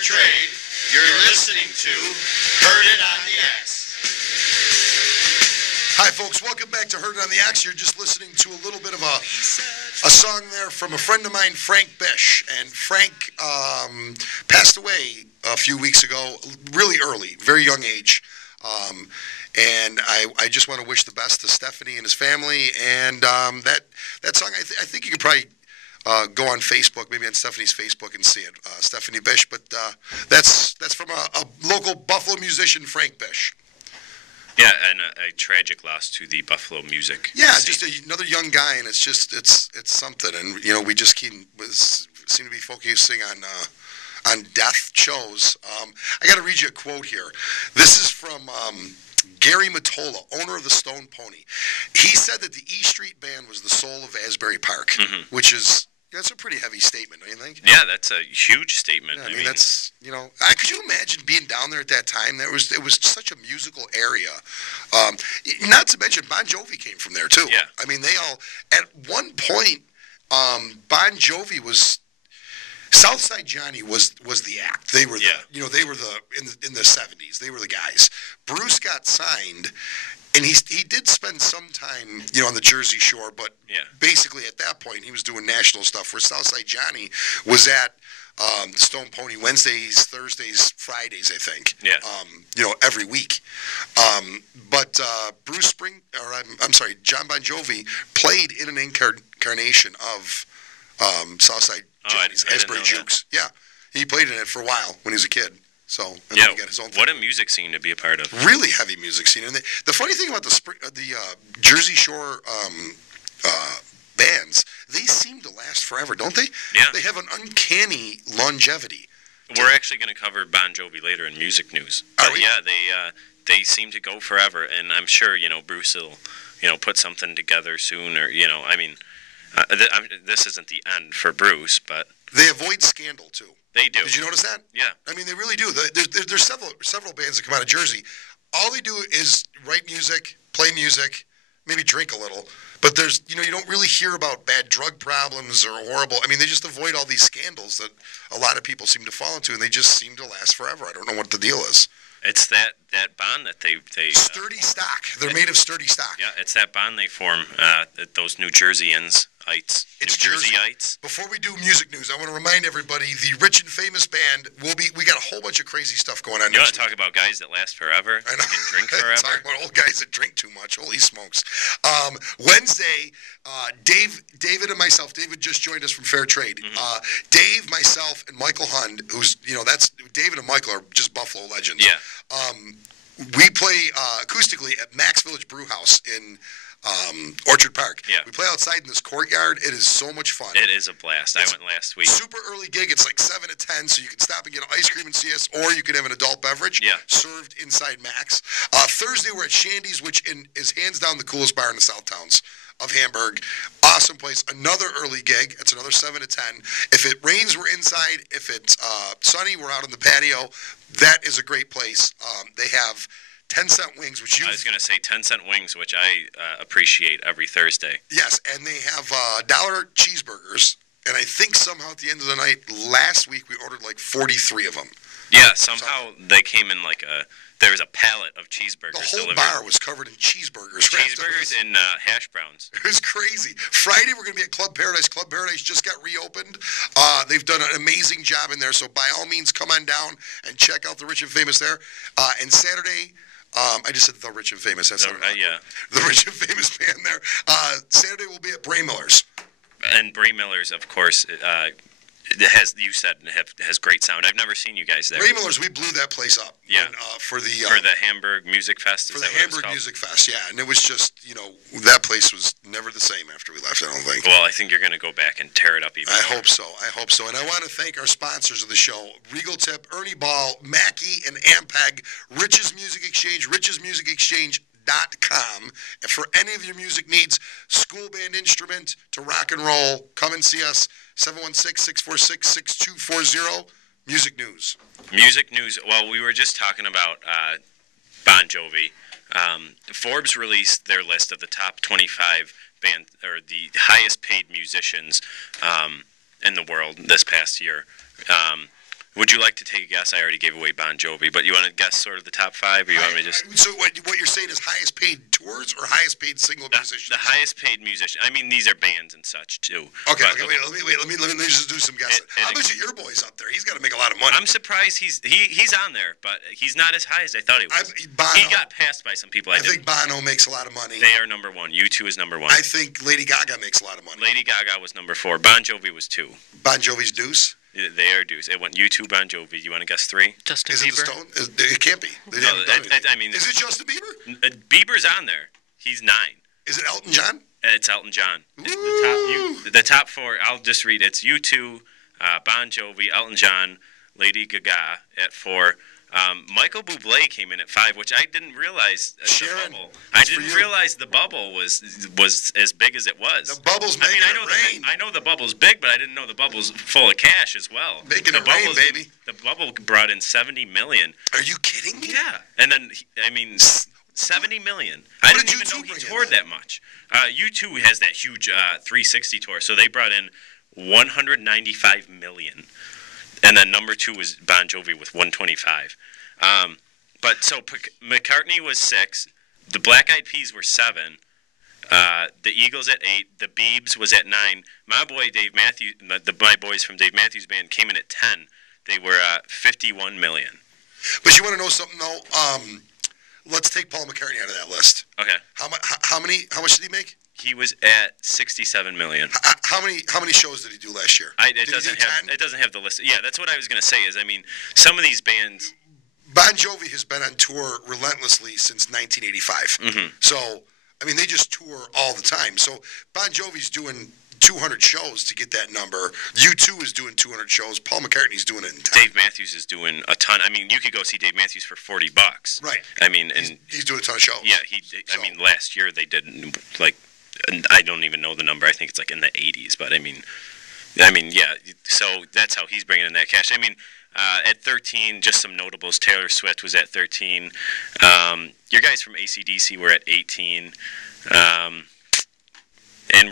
trade. You're listening to Heard It on the X. Hi, folks. Welcome back to Heard It on the X. You're just listening to a little bit of a song there from a friend of mine, Frank Bish. And Frank passed away a few weeks ago, really early, very young age. And I just want to wish the best to Stephanie and his family. And that song, I think you could probably go on Facebook, maybe on Stephanie's Facebook, and see it. Stephanie Bish. But that's from a local Buffalo musician, Frank Bish. Yeah, and a tragic loss to the Buffalo music. Yeah, just another young guy, and it's something. And you know, we just seem to be focusing on death shows. I got to read you a quote here. This is from Gary Matola, owner of the Stone Pony. He said that the E Street Band was the soul of Asbury Park, which is. That's a pretty heavy statement, don't you think? Yeah, that's a huge statement. Yeah, I mean, that's, you know, could you imagine being down there at that time? It was such a musical area. Not to mention, Bon Jovi came from there, too. Yeah. I mean, they all, at one point, Bon Jovi was, Southside Johnny was the act. They were the, you know, they were in the 70s. They were the guys. Bruce got signed. And he did spend some time, you know, on the Jersey Shore, but basically at that point he was doing national stuff. Where Southside Johnny was at the Stone Pony Wednesdays, Thursdays, Fridays, I think. Yeah. You know, every week. But John Bon Jovi played in an incarnation of Southside Johnny's Asbury Jukes. Yeah, he played in it for a while when he was a kid. So, and then he got his own thing. What a music scene to be a part of. Really heavy music scene. And the funny thing about the Jersey Shore bands, they seem to last forever, don't they? Yeah. They have an uncanny longevity. We're actually going to cover Bon Jovi later in music news. Are we? Yeah, they seem to go forever, and I'm sure, you know, Bruce will, you know, put something together soon, or, you know, I mean, this isn't the end for Bruce, but... They avoid scandal, too. They do. Did you notice that? Yeah. I mean, they really do. There's several bands that come out of Jersey. All they do is write music, play music, maybe drink a little. But there's, you know, you don't really hear about bad drug problems or horrible. I mean, they just avoid all these scandals that a lot of people seem to fall into, and they just seem to last forever. I don't know what the deal is. It's that bond that they sturdy stock. They're made of sturdy stock. Yeah, it's that bond they form. Those New Jerseyans. It's Jerseyites. Before we do music news, I want to remind everybody the Rich and Famous Band we got a whole bunch of crazy stuff going on. You want to talk about guys that last forever? I know. And drink forever? Talking about old guys that drink too much. Holy smokes. Wednesday, David and myself, David just joined us from Fair Trade. Dave, myself, and Michael Hund, who's, you know, that's David and Michael are just Buffalo legends. Yeah. We play acoustically at Max Village Brew House in Orchard Park. Yeah. We play outside in this courtyard. It is so much fun. It is a blast. I went last week. Super early gig. It's like 7 to 10, so you can stop and get ice cream and see us, or you can have an adult beverage served inside Max. Thursday, we're at Shandy's, which is hands down the coolest bar in the South Towns of Hamburg. Awesome place. Another early gig. It's another 7 to 10. If it rains, we're inside. If it's sunny, we're out on the patio. That is a great place. They have 10-cent wings, which I was going to say 10-cent wings, which I appreciate every Thursday. Yes, and they have $1 cheeseburgers, and I think somehow at the end of the night, last week we ordered like 43 of them. Yeah, somehow they came in there was a pallet of cheeseburgers delivered. The whole bar was covered in cheeseburgers. Cheeseburgers and hash browns. It was crazy. Friday, we're going to be at Club Paradise. Club Paradise just got reopened. They've done an amazing job in there, so by all means, come on down and check out the Rich and Famous there. And Saturday... I just said the Rich and Famous. That's the Rich and Famous band there. Saturday we'll be at Bray Miller's. And Bray Miller's, of course, has great sound. I've never seen you guys there. Bray Miller's, we blew that place up. Yeah. For the Hamburg Music Fest. For the Hamburg Music Fest, yeah. And it was just, you know, that place was never the same after we left, I don't think. Well, I think you're going to go back and tear it up even more. I hope so. And I want to thank our sponsors of the show, Regal Tip, Ernie Ball, Mackey, and Ampeg, Rich's Music Exchange, richesmusicexchange.com. And for any of your music needs, school band instrument to rock and roll, come and see us, 716-646-6240. Music news. Music news. Well, we were just talking about Bon Jovi. Forbes released their list of the top 25 the highest paid musicians in the world this past year. Would you like to take a guess? I already gave away Bon Jovi, but you want to guess sort of the top 5, or you want me to just? So what you're saying is highest paid tours or highest paid single musicians? The highest paid musician. I mean, these are bands and such too. Okay, But, wait. Let me just do some guessing. How much are your boys up there? He's got to make a lot of money. I'm surprised he's on there, but he's not as high as I thought he was. He got passed by some people. I think Bono makes a lot of money. They are number 1. U2 is number 1. I think Lady Gaga makes a lot of money. Lady Gaga was number 4. Bon Jovi was 2. Bon Jovi's Deuce? They are Deuce. It went U2, Bon Jovi. You want to guess 3? Justin Is Bieber. it the Stone? It can't be. They haven't done anything. I mean, is it Justin Bieber? Bieber's on there. He's 9. Is it Elton John? It's Elton John. The top 4, I'll just read. It's U2, Bon Jovi, Elton John, Lady Gaga at 4. Michael Bublé came in at 5, which I didn't realize. Sharon, I didn't realize the bubble was as big as it was. The bubble's making it rain. I know the bubble's big, but I didn't know the bubble's full of cash as well. Making it rain, baby. The bubble brought in $70 million. Are you kidding me? Yeah, and then $70 million. I didn't even know he toured that much. U2 has that huge 360 tour, so they brought in $195 million. And then number 2 was Bon Jovi with 125. But so McCartney was 6. The Black Eyed Peas were 7. The Eagles at 8. The Biebs was at 9. My boy Dave Matthews, my boys from Dave Matthews Band came in at 10. They were 51 million. But you want to know something though? Let's take Paul McCartney out of that list. Okay. How much did he make? He was at 67 million. How many shows did he do last year? It doesn't have the list. Yeah, that's what I was going to say. Is some of these bands. Bon Jovi has been on tour relentlessly since 1985. Mm-hmm. So they just tour all the time. So Bon Jovi's doing 200 shows to get that number. U2 is doing 200 shows. Paul McCartney's doing it in 10. Dave Matthews is doing a ton. You could go see Dave Matthews for $40. Right. He's doing a ton of shows. Yeah, last year they did and I don't even know the number. I think it's in the 80s. But yeah. So that's how he's bringing in that cash. At 13, just some notables. Taylor Swift was at 13. Your guys from AC/DC were at 18. And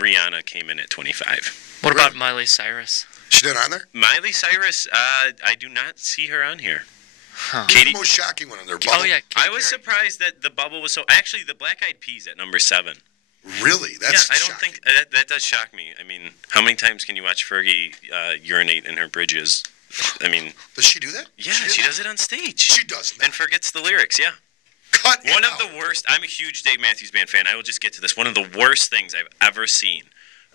Rihanna came in at 25. What about Miley Cyrus? She not on there? Miley Cyrus, I do not see her on here. Huh. Katie, the most shocking one on their bubble. Oh, yeah. I was surprised that the bubble was so. Actually, the Black Eyed Peas at number 7. Really? That's I don't think that does shock me. How many times can you watch Fergie urinate in her bridges? Does she do that? Yeah, she does it on stage. She does that. And forgets the lyrics. Yeah. Cut One of out. the worst. I'm a huge Dave Matthews Band fan. I will just get to this. One of the worst things I've ever seen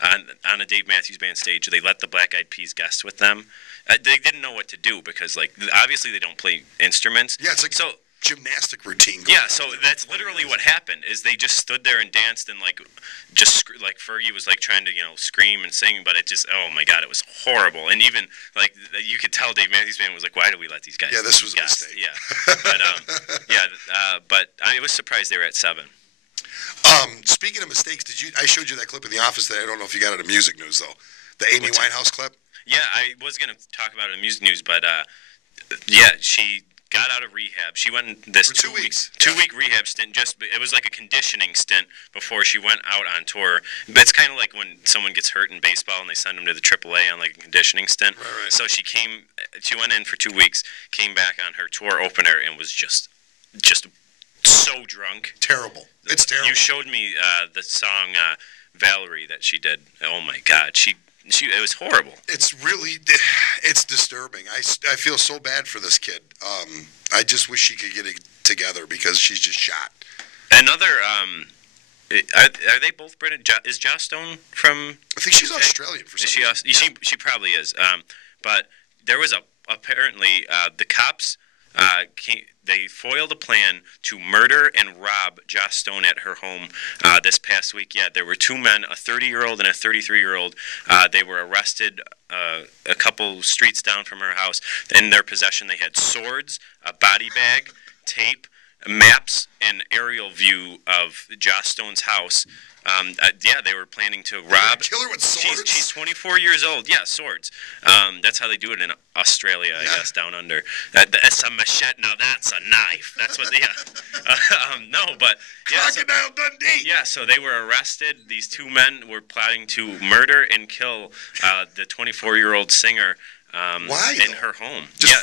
on a Dave Matthews Band stage. They let the Black Eyed Peas guest with them. They didn't know what to do because, obviously they don't play instruments. Yeah, it's so. Gymnastic routine. Yeah, so that's literally what happened. Is they just stood there and danced and Fergie was trying to scream and sing, but it just oh my god, it was horrible. And even you could tell Dave Matthews Band was why do we let these guys? Yeah, this was a guests? mistake. Yeah, but I was surprised they were at 7. Speaking of mistakes, I showed you that clip in the office today. I don't know if you got it in music news though. The Amy Winehouse clip. Yeah, I was gonna talk about it in music news, but yeah, she got out of rehab. She went in this for 2 weeks. 2-week rehab stint. It was like a conditioning stint before she went out on tour. But it's kind of like when someone gets hurt in baseball and they send them to the AAA on a conditioning stint. Right. So she went in for 2 weeks, came back on her tour opener, and was just so drunk. Terrible. It's terrible. You showed me the song Valerie that she did. Oh my God, it was horrible. It's disturbing. I feel so bad for this kid. I just wish she could get it together because she's just shot. Another, are they both British? Is Joss Stone from? I think she's Australian for some reason. She probably is. But there was apparently the cops they foiled a plan to murder and rob Joss Stone at her home this past week. Yeah, there were 2 men, a 30-year-old and a 33-year-old. They were arrested a couple streets down from her house. In their possession, they had swords, a body bag, tape, maps, and aerial view of Joss Stone's house. Yeah, they were planning to rob. Kill her with swords? She's 24 years old. Yeah, swords. That's how they do it in Australia, I guess, down under. That's a machete. Now that's a knife. That's what they. No, but yeah. Crocodile Dundee. Yeah, so they were arrested. These 2 men were plotting to murder and kill the 24-year-old singer. Why? In her home. Yeah.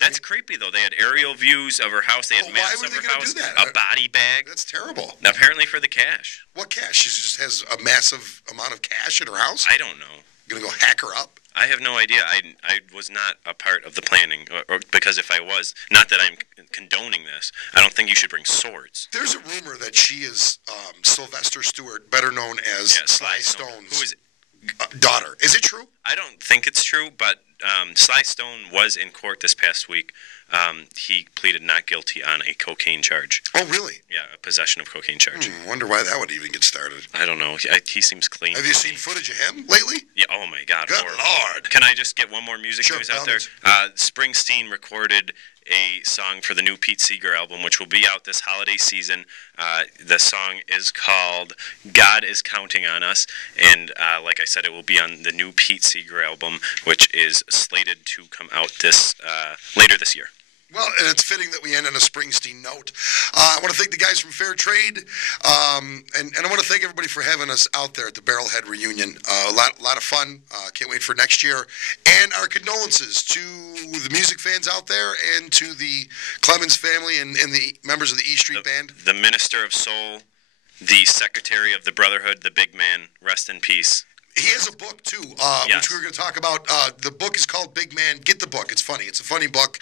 That's creepy, though. They had aerial views of her house. They had maps of her house. A body bag. That's terrible. Apparently for the cash. What cash? She just has a massive amount of cash in her house? I don't know. You're going to go hack her up? I have no idea. I was not a part of the planning, or because if I was, not that I'm condoning this, I don't think you should bring swords. There's a rumor that she is Sylvester Stewart, better known as Sly Stone's who is daughter. Is it true? I don't think it's true, but Sly Stone was in court this past week. He pleaded not guilty on a cocaine charge. Oh, really? Yeah, a possession of cocaine charge. I wonder why that would even get started. I don't know. He seems clean. Have you seen footage of him lately? Yeah. Oh, my God. Good Lord. Can I just get one more music Sure, news out there? Springsteen recorded a song for the new Pete Seeger album, which will be out this holiday season. The song is called God Is Counting on Us, and like I said, it will be on the new Pete Seeger album, which is slated to come out later this year. Well, and it's fitting that we end on a Springsteen note. I want to thank the guys from Fair Trade, and I want to thank everybody for having us out there at the Barrelhead reunion. A lot of fun. Can't wait for next year. And our condolences to the music fans out there and to the Clemons family and the members of the E Street Band. The Minister of Soul, the Secretary of the Brotherhood, the Big Man, rest in peace. He has a book, too, which we were going to talk about. The book is called Big Man. Get the book. It's funny. It's a funny book.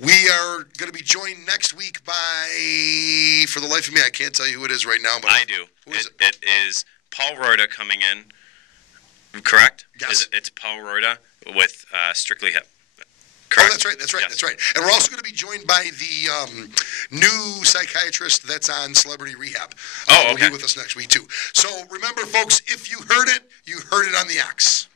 We are going to be joined next week by, for the life of me, I can't tell you who it is right now. But I do. Who is it? It is Paul Roida coming in, correct? Yes. It's Paul Roida with Strictly Hip. Correct? Oh, that's right. Yes. That's right. And we're also going to be joined by the new psychiatrist that's on Celebrity Rehab. Okay. Will be with us next week, too. So remember, folks, if you heard it on the X.